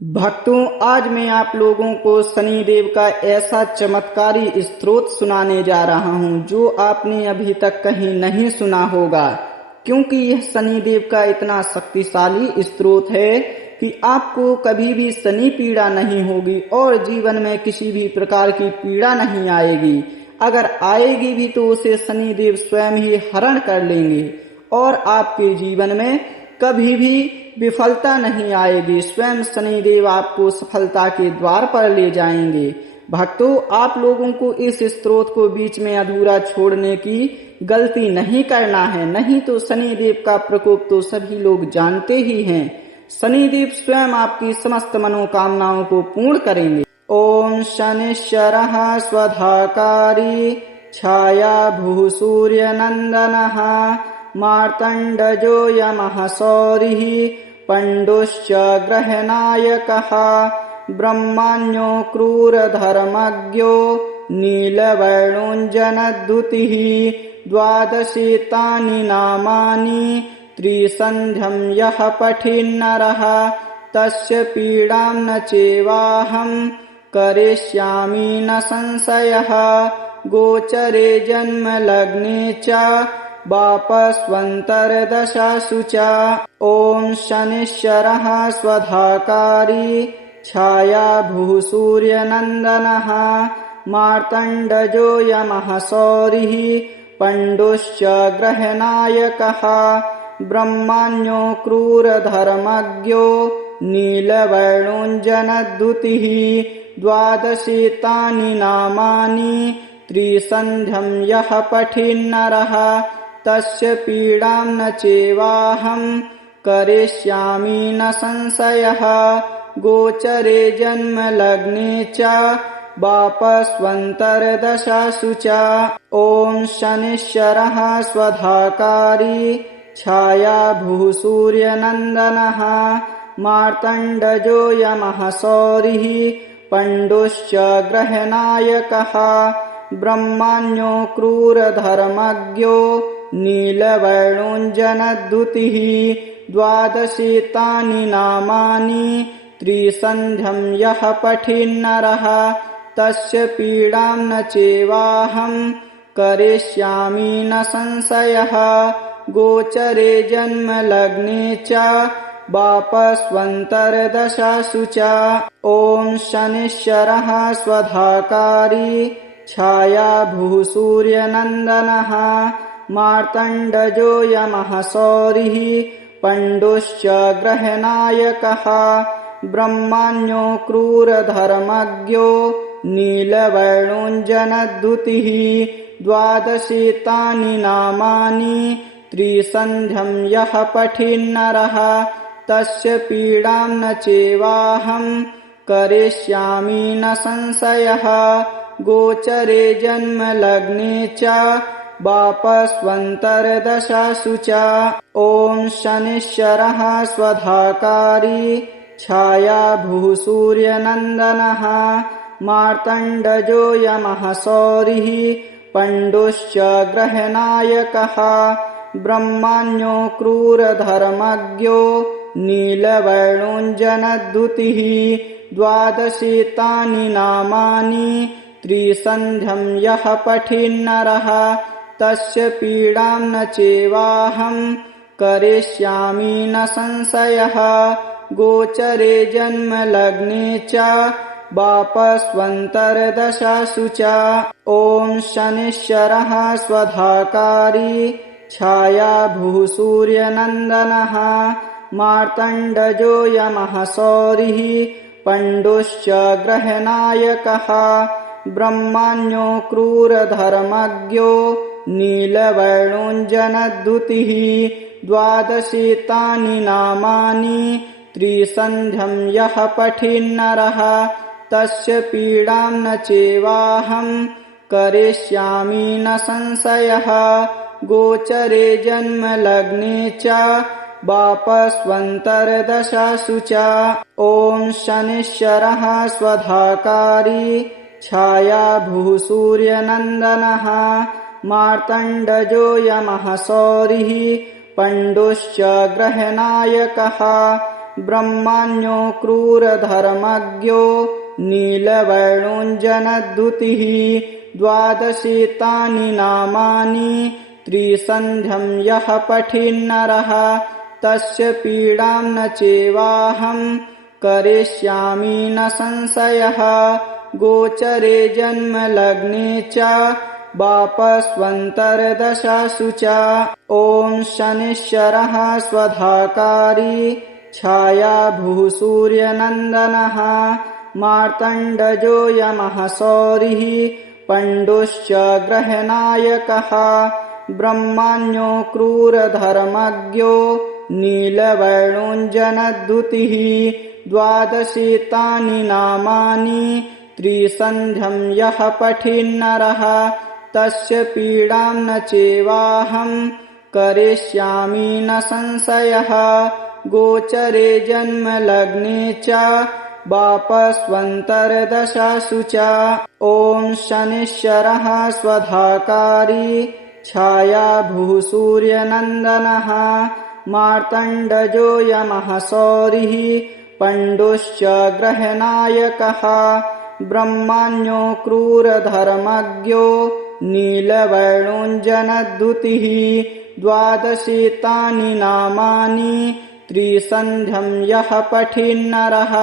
भक्तों, आज मैं आप लोगों को शनिदेव का ऐसा चमत्कारी स्त्रोत सुनाने जा रहा हूं जो आपने अभी तक कहीं नहीं सुना होगा, क्योंकि यह शनिदेव का इतना शक्तिशाली स्त्रोत है कि आपको कभी भी शनि पीड़ा नहीं होगी और जीवन में किसी भी प्रकार की पीड़ा नहीं आएगी। अगर आएगी भी तो उसे शनिदेव स्वयं ही हरण कर लेंगे और आपके जीवन में कभी भी विफलता नहीं आएगी। स्वयं शनिदेव आपको सफलता के द्वार पर ले जाएंगे। भक्तों, आप लोगों को इस स्तोत्र को बीच में अधूरा छोड़ने की गलती नहीं करना है, नहीं तो शनिदेव का प्रकोप तो सभी लोग जानते ही हैं। शनिदेव स्वयं आपकी समस्त मनोकामनाओं को पूर्ण करेंगे। ओम शनिश्चरः स्वधाकारी छाया भू सूर्य नंदनः मार्तंडजो यमः सौरिः पंडुश्च ग्रहनायकः ब्रह्मण्यो क्रूरधर्मज्ञो नीलवर्णोऽञ्जनद्युतिः द्वादशी तानि नामानि त्रिसन्ध्यं यः पठेन्नरः तस्य पीडां न चैवाहं करिष्यामि न संशयः गोचरे जन्म लग्ने च वापस्वन्तर्दशासु च। ओम शनिश्चरः स्वधाकारी छाया भू सूर्य नंदनः मार्तंडजो यमः सौरिः पंडुश्च ग्रहनायकः ब्रह्मण्यो क्रूरधर्मज्ञो नीलवर्णोऽञ्जनद्युतिः द्वादशी तानि नामानि त्रिसन्ध्यं यः पठेन्नरः तस्य पीडां न चैवाहं करिष्यामि न संशयः गोचरे जन्म लग्ने च वापस्वन्तर्दशासु च। ओम शनिश्चरः स्वधाकारी छाया भू सूर्य नंदनः मार्तंडजो यमः सौरिः पंडुश्च ग्रहनायकः ब्रह्मण्यो क्रूरधर्मज्ञो नीलवर्णोऽञ्जनद्युतिः द्वादशी तानि नामानि त्रिसन्ध्यं यः पठेन्नरः तस्य पीडां न चैवाहं करिष्यामि न संशयः गोचरे जन्म लग्ने च वापस्वन्तर्दशासु च। ओम शनिश्चरः स्वधाकारी छाया भू सूर्य नंदनः मार्तंडजो यमः सौरिः पंडुश्च ग्रहनायकः ब्रह्मण्यो क्रूरधर्मज्ञो नीलवर्णोऽञ्जनद्युतिः द्वादशी तानि नामानि त्रिसन्ध्यं यः पठेन्नरः तस्य पीडां न चैवाहं करिष्यामि न संशयः गोचरे जन्म लग्ने च वापस्वन्तर्दशासु च। ओम शनिश्चरः स्वधाकारी छाया भू सूर्य नंदनः मार्तंडजो यमः सौरिः पंडुश्च ग्रहनायकः ब्रह्मण्यो क्रूरधर्मज्ञो नीलवर्णोऽञ्जनद्युतिः द्वादशी तानि नामानि त्रिसन्ध्यं यः पठेन्नरः तस्य पीडां न चैवाहं करिष्यामि न संशयः गोचरे जन्म लग्ने च वापस्वन्तर्दशासु च। ओम शनिश्चरः स्वधाकारी छाया भू सूर्य नंदनः मार्तंडजो यमः सौरिः पंडुश्च ग्रहनायकः ब्रह्मण्यो क्रूरधर्मज्ञो नीलवर्णोऽञ्जनद्युतिः द्वादशी तानि नामानि त्रिसन्ध्यं यः पठेन्नरः तस्य पीडां न चैवाहं करिष्यामि न संशयः गोचरे जन्म लग्ने च वापस्वन्तर्दशासु च। ओम शनिश्चरः स्वधाकारी छाया भू सूर्य नंदनः मार्तंडजो यमः सौरिः पंडुश्च ग्रहनायकः ब्रह्मण्यो क्रूरधर्मज्ञो नीलवर्णोऽञ्जनद्युतिः द्वादशेतानि नामानि त्रिसन्ध्यं यः पठेन्नरः तस्य पीडां न चैवाहं करिष्यामि न संशयः गोचरे जन्मलग्ने च वापस्वन्तर्दशासु च ॐ शनिश्चरः स्वधाकारी छायाभूः सूर्यनन्दनः मार्तण्डजो यमः सौरिः पण्डुश्च ग्रहनायकः ब्रह्मण्यो क्रूरधर्मज्ञो नीलवर्णोऽञ्जनद्युतिः द्वादशेतानि नामानि त्रिसन्ध्यं यः पठेन्नरः तस्य पीडां न चैवाहं करिष्यामि न संशयः गोचरे जन्मलग्ने च वापस्वन्तर्दशासु च ॐ शनिश्चरः स्वधाकारी छायाभूः सूर्यनन्दनः मार्तण्डजो यमः सौरिः पण्डुश्च ग्रहनायकः ब्रह्मण्यो क्रूरधर्मज्ञो नीलवर्णोऽञ्जनद्युतिः द्वादशेतानि नामानि त्रिसन्ध्यं यः पठेन्नरः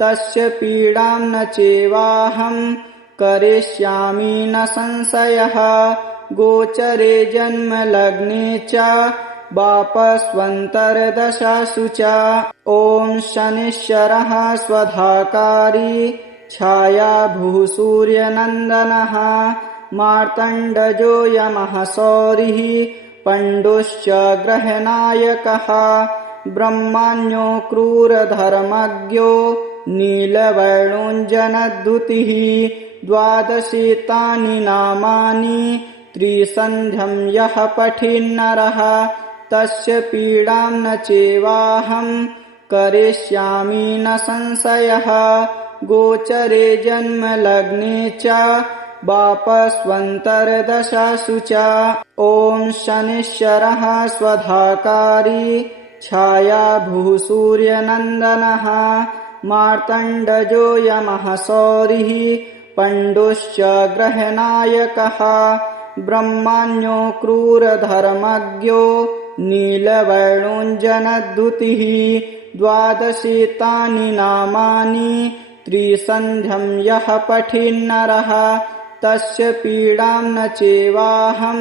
तस्य पीडां न चैवाहं करिष्यामि न संशयः गोचरे जन्मलग्ने च वापस्वन्तर्दशासु च ॐ शनिश्चरः स्वधाकारी छायाभूः सूर्यनन्दनः मार्तण्डजो यमः सौरिः पण्डुश्च ग्रहनायकः ब्रह्मण्यो क्रूरधर्मज्ञो नीलवर्णोऽञ्जनद्युतिः द्वादशेतानि नामानि त्रिसन्ध्यं यः पठेन्नरः तस्य पीडां न चैवाहं करिष्यामि न संशयः गोचरे जन्मलग्ने च वापस्वन्तर्दशासु च ॐ शनिश्चरः स्वधाकारी छायाभूः सूर्यनन्दनः मार्तण्डजो यमः सौरिः पण्डुश्च ग्रहनायकः ब्रह्मण्यो क्रूरधर्मज्ञो नीलवर्णोऽञ्जनद्युतिः द्वादशेतानि नामानि त्रिसन्ध्यं यः पठेन्नरः तस्य पीडां न चैवाहं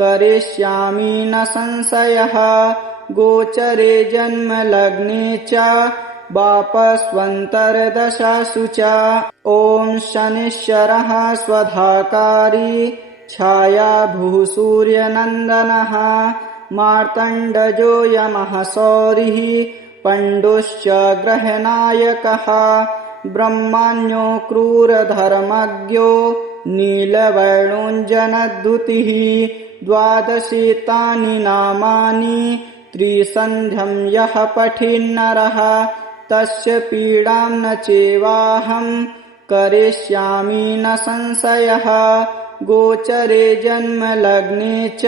करिष्यामि न संशयः गोचरे जन्मलग्ने च वापस्वन्तर्दशासु च ॐ शनिश्चरः स्वधाकारी छायाभूः सूर्यनन्दनः मार्तण्डजो यमः सौरिः पण्डुश्च ग्रहनायकः ब्रह्मण्यो क्रूरधर्मज्ञो नीलवर्णोऽञ्जनद्युतिः द्वादशेतानि नामानि त्रिसन्ध्यं यः पठेन्नरः तस्य पीडां न चैवाहं करिष्यामि न संशयः गोचरे जन्मलग्ने च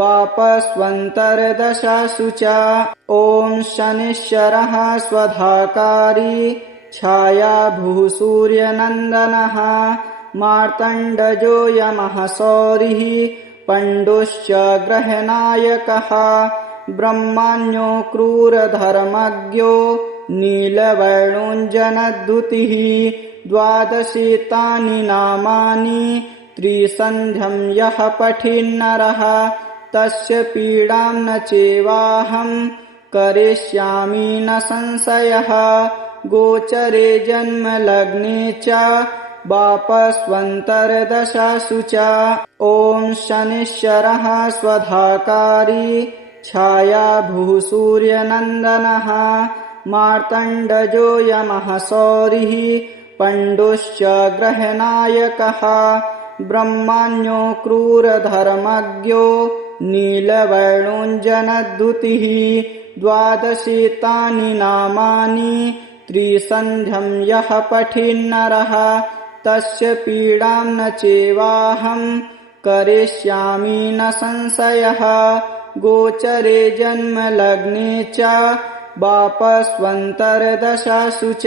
वापस्वन्तर्दशासु च ॐ शनिश्चरः स्वधाकारी छायाभूः सूर्यनन्दनः मार्तण्डजो यमः सौरिः पण्डुश्च ग्रहनायकः ब्रह्मण्यो क्रूरधर्मज्ञो नीलवर्णोऽञ्जनद्युतिः द्वादशेतानि नामानि त्रिसन्ध्यं यः पठेन्नरः तस्य पीडां न चैवाहं करिष्यामि न संशयः गोचरे जन्मलग्ने च वापस्वन्तर्दशासु च ॐ शनिश्चरः स्वधाकारी छायाभूः सूर्यनन्दनः मार्तण्डजो यमः सौरिः पण्डुश्च ग्रहनायकः ब्रह्मण्यो क्रूरधर्मज्ञो नीलवर्णोऽञ्जनद्युतिः द्वादशेतानि नामानि त्रिसन्ध्यं यः पठेन्नरः तस्य पीडां न चैवाहं करिष्यामि न संशयः गोचरे जन्मलग्ने च वापस्वन्तर्दशासु च।